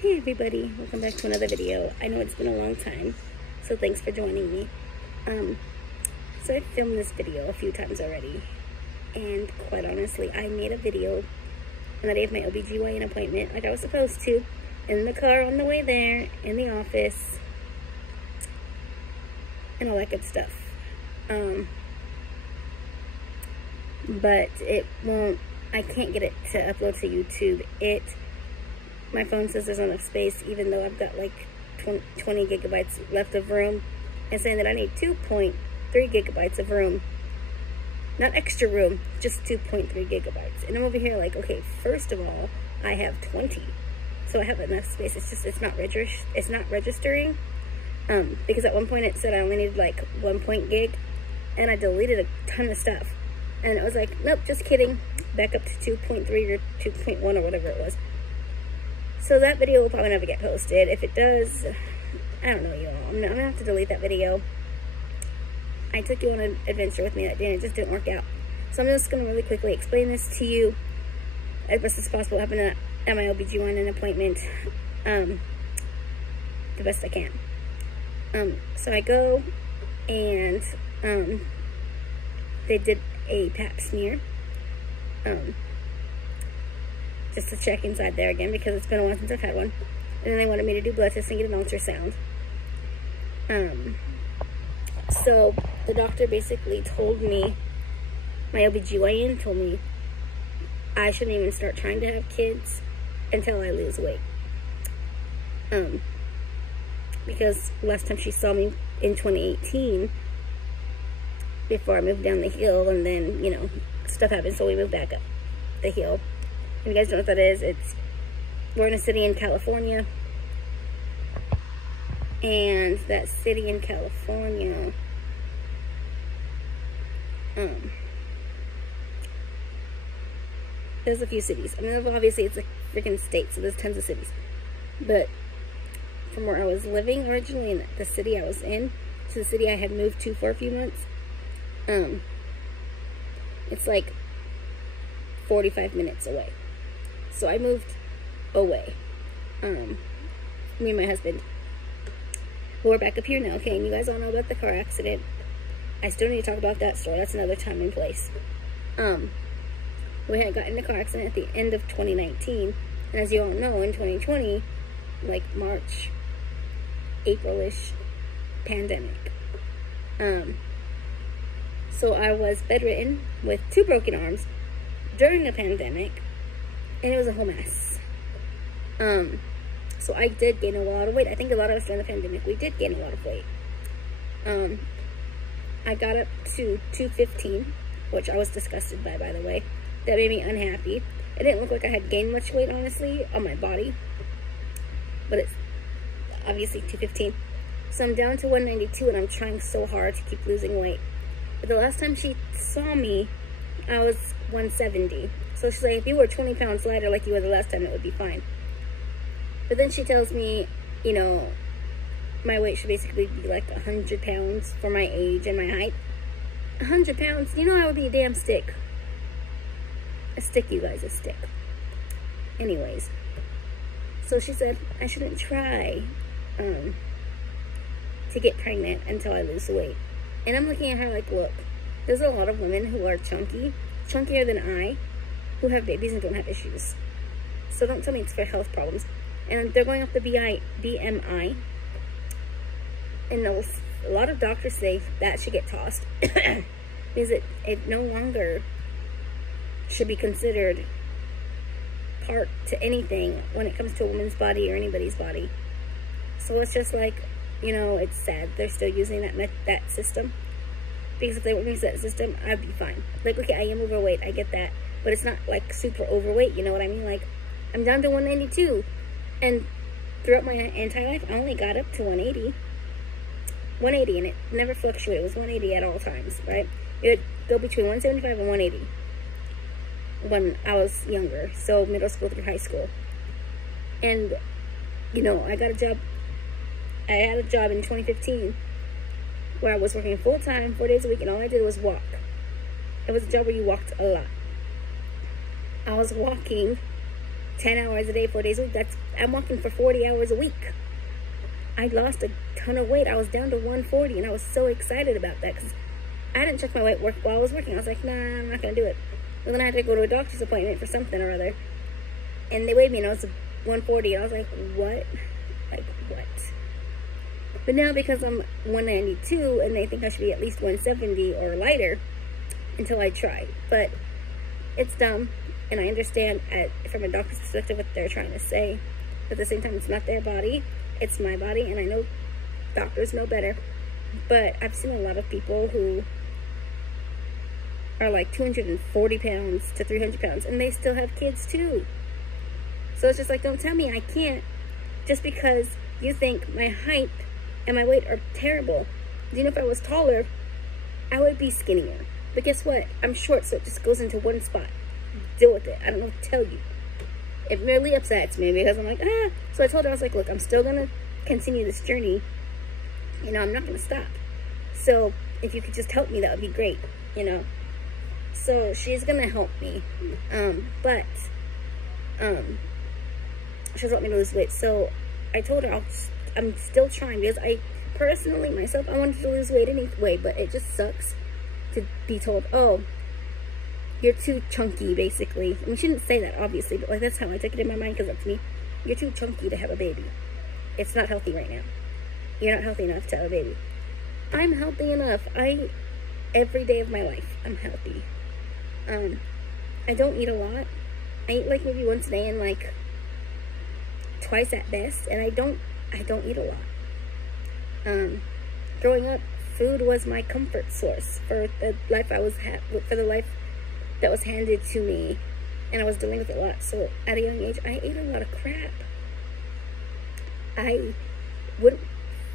Hey everybody, welcome back to another video. I know it's been a long time, so thanks for joining me. So I've filmed this video a few times already, and quite honestly, I made a video on the day of my OBGYN appointment, like I was supposed to, in the car on the way there, in the office, and all that good stuff. But it won't, I can't get it to upload to YouTube. My phone says there's not enough space, even though I've got like 20 gigabytes left of room, and saying that I need 2.3 gigabytes of room. Not extra room, just 2.3 gigabytes. And I'm over here like, okay, first of all, I have 20. So I have enough space. It's not registering. Because at one point it said I only needed like 1 gig, and I deleted a ton of stuff. And it was like, nope, just kidding. Back up to 2.3 or 2.1 or whatever it was. So that video will probably never get posted. If it does, I don't know, y'all. I'm gonna have to delete that video. I took you on an adventure with me that day, and it just didn't work out. So I'm just gonna really quickly explain this to you as best as possible. What happened at my OBGYN appointment, the best I can. So I go, and they did a pap smear. Just to check inside there again, because it's been a while since I've had one. And then they wanted me to do blood tests and get an ultrasound. So the doctor basically told me, my OBGYN told me, I shouldn't even start trying to have kids until I lose weight. Because last time she saw me in 2018, before I moved down the hill, and then, you know, stuff happened, so we moved back up the hill. If you guys don't know what that is, we're in a city in California, and that city in California, there's a few cities. I mean, obviously it's a freaking state, so there's tons of cities, but from where I was living originally, in the city I was in, to the city I had moved to for a few months, it's like 45 minutes away. So I moved away. Me and my husband. We're back up here now. Okay, and you guys all know about the car accident. I still need to talk about that story. That's another time and place. We had gotten in a car accident at the end of 2019. And as you all know, in 2020, like March, April-ish, pandemic. So I was bedridden with 2 broken arms during the pandemic. And it was a whole mess. So I did gain a lot of weight. I think a lot of us during the pandemic, we did gain a lot of weight. I got up to 215, which I was disgusted by the way. That made me unhappy. It didn't look like I had gained much weight, honestly, on my body. But it's obviously 215. So I'm down to 192, and I'm trying so hard to keep losing weight. But the last time she saw me, I was 170. So she's like, if you were 20 pounds lighter like you were the last time, it would be fine. But then she tells me, you know, my weight should basically be like 100 pounds for my age and my height. 100 pounds? You know, I would be a damn stick. A stick, you guys, a stick. Anyways. So she said I shouldn't try to get pregnant until I lose weight. And I'm looking at her like, look, there's a lot of women who are chunky, chunkier than I, who have babies and don't have issues. So don't tell me it's for health problems. And they're going up the BMI. And a lot of doctors say that should get tossed. Because it no longer should be considered part to anything when it comes to a woman's body or anybody's body. So it's just like, you know, it's sad they're still using that system. Because if they wouldn't use that system, I'd be fine. Like, okay, I am overweight, I get that. But it's not, like, super overweight, you know what I mean? Like, I'm down to 192. And throughout my entire life, I only got up to 180. 180, and it never fluctuated. It was 180 at all times, right? It would go between 175 and 180 when I was younger. So, middle school through high school. And, you know, I got a job. I had a job in 2015 where I was working full-time, 4 days a week, and all I did was walk. It was a job where you walked a lot. I was walking 10 hours a day, 4 days a week. I'm walking for 40 hours a week. I lost a ton of weight. I was down to 140, and I was so excited about that because I didn't check my weight while I was working. I was like, nah, I'm not going to do it. But then I had to go to a doctor's appointment for something or other, and they weighed me, and I was 140, and I was like, what? Like, what? But now, because I'm 192, and they think I should be at least 170 or lighter until I try. But it's dumb, and I understand from a doctor's perspective what they're trying to say. But at the same time, it's not their body. It's my body, and I know doctors know better. But I've seen a lot of people who are like 240 pounds to 300 pounds, and they still have kids too. So it's just like, don't tell me I can't just because you think my height and my weight are terrible. You know, if I was taller, I would be skinnier. But guess what? I'm short, so it just goes into one spot. Deal with it. I don't know what to tell you. It really upsets me because I'm like, ah. So I told her, I was like, look, I'm still going to continue this journey. You know, I'm not going to stop. So if you could just help me, that would be great, you know. So she's going to help me. But she doesn't want me to lose weight. So I told her I'm still trying because I personally, myself, I wanted to lose weight anyway, but it just sucks to be told, oh, you're too chunky, basically. I mean, she didn't say that, obviously, but like that's how I took it in my mind because that's me. You're too chunky to have a baby. It's not healthy right now. You're not healthy enough to have a baby. I'm healthy enough. Every day of my life, I'm healthy. I don't eat a lot. I eat like maybe once a day and like twice at best, and I don't eat a lot. Growing up, food was my comfort source for the life for the life that was handed to me, and I was dealing with it a lot. So at a young age, I ate a lot of crap.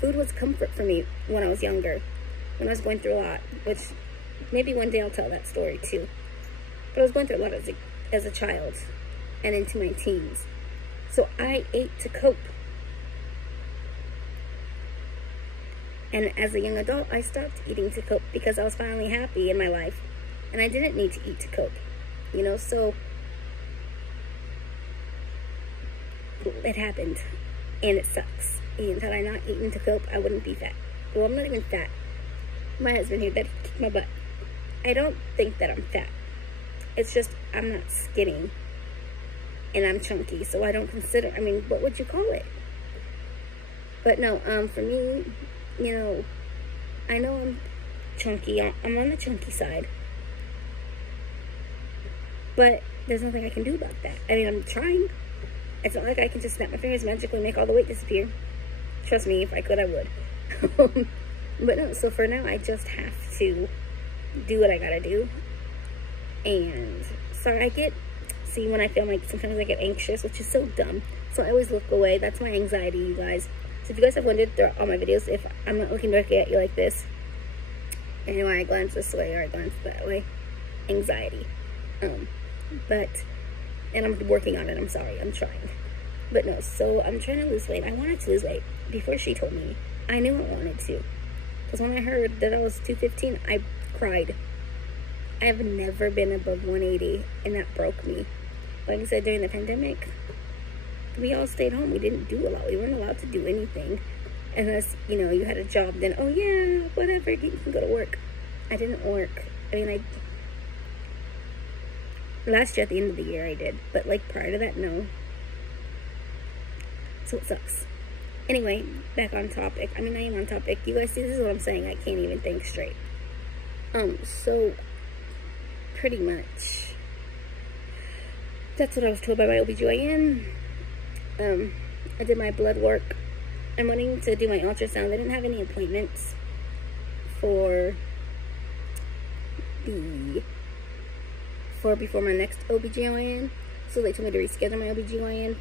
Food was comfort for me when I was younger, when I was going through a lot, which maybe one day I'll tell that story too. But I was going through a lot as a child and into my teens. So I ate to cope. And as a young adult, I stopped eating to cope because I was finally happy in my life. And I didn't need to eat to cope. You know, so it happened. And it sucks. And had I not eaten to cope, I wouldn't be fat. Well, I'm not even fat. My husband here, that kicked my butt. I don't think that I'm fat. It's just I'm not skinny. And I'm chunky. So I don't consider, I mean, what would you call it? But no, for me, you know, I know I'm chunky. I'm on the chunky side. But there's nothing I can do about that. I mean, I'm trying. It's not like I can just snap my fingers, magically make all the weight disappear. Trust me, if I could, I would. But no, so for now, I just have to do what I gotta do. And so see, when I feel like sometimes I get anxious, which is so dumb. So I always look away. That's my anxiety, you guys. So if you guys have wondered throughout all my videos, if I'm not looking directly at you like this, and why I glance this way or I glance that way, anxiety. And I'm working on it, I'm sorry, I'm trying. But no, so I'm trying to lose weight. I wanted to lose weight before she told me. I knew I wanted to. Because when I heard that I was 215, I cried. I have never been above 180, and that broke me. Like I said, during the pandemic, we all stayed home. We didn't do a lot. We weren't allowed to do anything. Unless, you know, you had a job, then, oh yeah, whatever, you can go to work. I didn't work. I mean, last year at the end of the year I did, but like prior to that, no. So it sucks. Anyway, back on topic. I mean, I am on topic. You guys see, this is what I'm saying. I can't even think straight. So pretty much that's what I was told by my OBGYN. I did my blood work. I'm wanting to do my ultrasound. I didn't have any appointments before my next OBGYN, so they told me to reschedule my OBGYN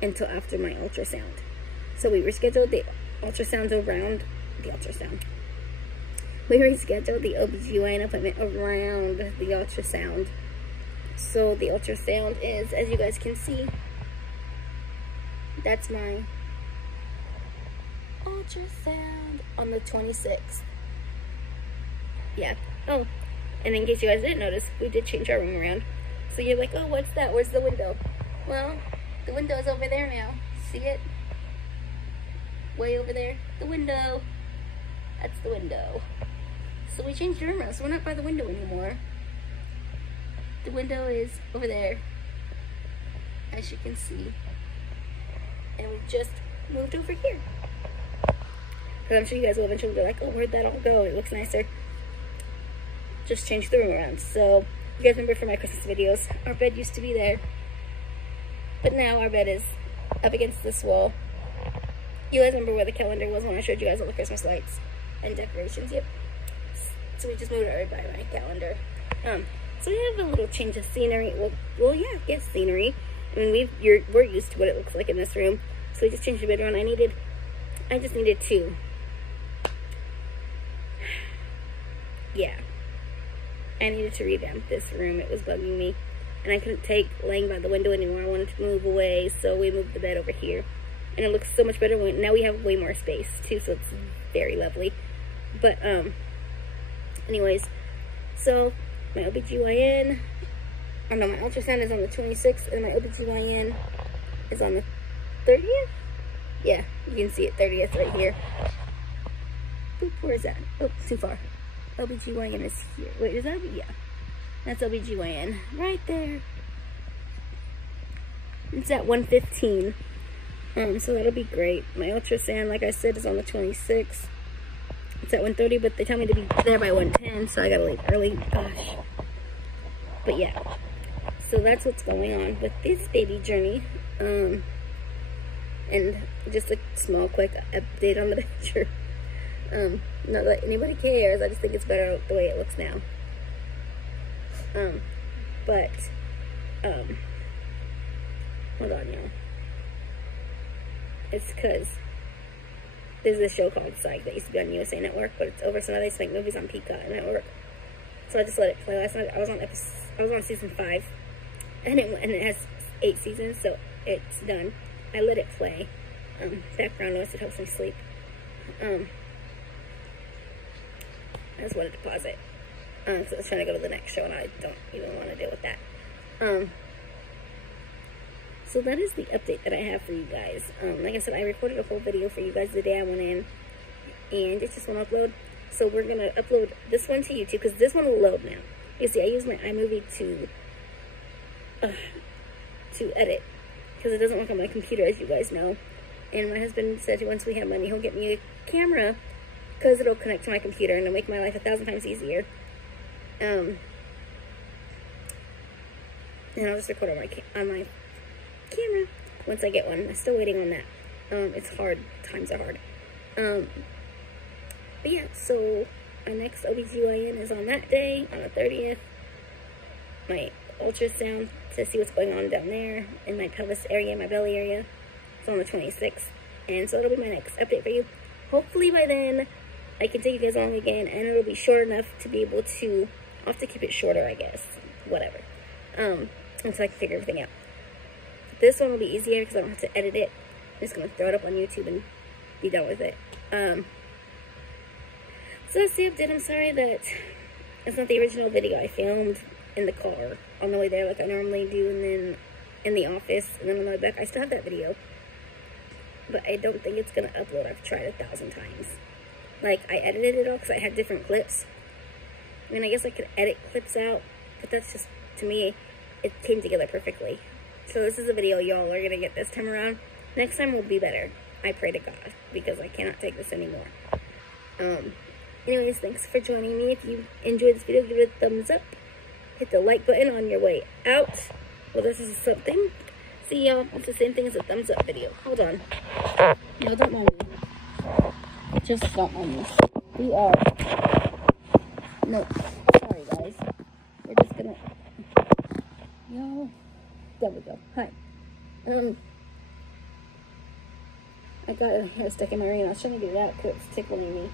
until after my ultrasound. So we rescheduled the ultrasound around the ultrasound. We rescheduled the OBGYN appointment around the ultrasound. So the ultrasound is, as you guys can see, that's my ultrasound on the 26th. Yeah. Oh, and in case you guys didn't notice, we did change our room around. So you're like, oh, what's that? Where's the window? Well, the window's over there now. See it? Way over there. The window. That's the window. So we changed the room around, so we're not by the window anymore. The window is over there, as you can see. And we just moved over here. Because I'm sure you guys will eventually be like, oh, where'd that all go? It looks nicer. Just changed the room around. So, you guys remember from my Christmas videos, our bed used to be there. But now our bed is up against this wall. You guys remember where the calendar was when I showed you guys all the Christmas lights and decorations? Yep. So we just moved it right by my calendar. So we have a little change of scenery. Well, yeah, yes, scenery. I mean, we're used to what it looks like in this room. So we just changed the bed around. I just needed to. Yeah. I needed to revamp this room. It was bugging me. And I couldn't take laying by the window anymore. I wanted to move away, so we moved the bed over here. And it looks so much better. Now we have way more space, too, so it's very lovely. But, anyways, so my OBGYN, oh no, my ultrasound is on the 26th, and my OBGYN is on the 30th? Yeah, you can see it, 30th right here. Oop, where is that? Oh, too far. OBGYN is here. Wait, is that? Yeah. That's OBGYN. Right there. It's at 1:15. So that'll be great. My ultrasound, like I said, is on the 26th. It's at 1:30, but they tell me to be there by 1:10, so I gotta leave early. Gosh. But yeah. So that's what's going on with this baby journey. And just a small, quick update on the picture. Not that anybody cares. I just think it's better the way it looks now. Hold on, y'all. It's because there's this show called Psych that used to be on USA Network, but it's over, so now they just make movies on Peacock Network. So I just let it play. Last night I was on season 5, and it has 8 seasons, so it's done. I let it play. Background noise, it helps me sleep. I just wanted to pause it. So I was trying to go to the next show, and I don't even want to deal with that. So that is the update that I have for you guys. Like I said, I recorded a whole video for you guys the day I went in, and it just won't upload. So we're going to upload this one to YouTube, because this one will load now. You see, I use my iMovie to edit, because it doesn't work on my computer, as you guys know. And my husband said once we have money, he'll get me a camera, because it'll connect to my computer, and it'll make my life 1,000 times easier. And I'll just record on my camera once I get one. I'm still waiting on that. It's hard. Times are hard. But yeah, so my next OBGYN is on that day, on the 30th. My ultrasound to see what's going on down there in my pelvis area, my belly area, is on the 26th. And so that'll be my next update for you. Hopefully by then I can take you guys along again, and it'll be short enough to be able to, I'll have to keep it shorter, I guess. Whatever. Until I can figure everything out. This one will be easier because I don't have to edit it. I'm just going to throw it up on YouTube and be done with it. So that's the update. I'm sorry that it's not the original video I filmed in the car on the way there like I normally do, and then in the office, and then on the way back. I still have that video, but I don't think it's going to upload. I've tried 1,000 times. Like, I edited it all because I had different clips. I mean, I guess I could edit clips out, but that's just, to me, it came together perfectly. So this is a video y'all are going to get this time around. Next time will be better. I pray to God, because I cannot take this anymore. Anyways, thanks for joining me. If you enjoyed this video, give it a thumbs up. Hit the like button on your way out. Well, this is something. See, y'all, it's the same thing as a thumbs up video. Hold on. No, don't mind me. Just don't mind me. We are... No. Sorry, guys. We're just gonna... Y'all... There we go. Hi. I got a hair stuck in my ring. I was trying to get it out because it's tickling me.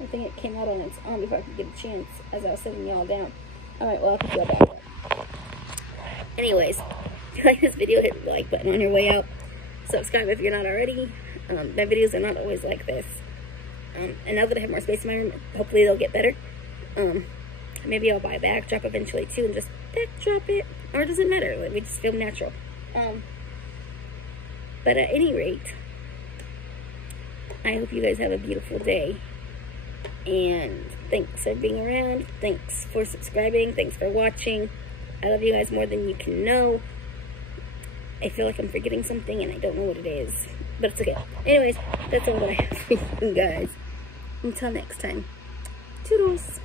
I think it came out on its own before I could get a chance as I was setting y'all down. Alright, well, I'll put y'all back up. Anyways, if you like this video, hit the like button on your way out. Subscribe if you're not already. My videos are not always like this. And now that I have more space in my room, hopefully they'll get better. Maybe I'll buy a backdrop eventually too and just backdrop it, or it doesn't matter. Like, we just film natural. But at any rate, I hope you guys have a beautiful day. And thanks for being around. Thanks for subscribing. Thanks for watching. I love you guys more than you can know. I feel like I'm forgetting something and I don't know what it is. But it's okay. Anyways, that's all that I have for you guys. Until next time. Toodles.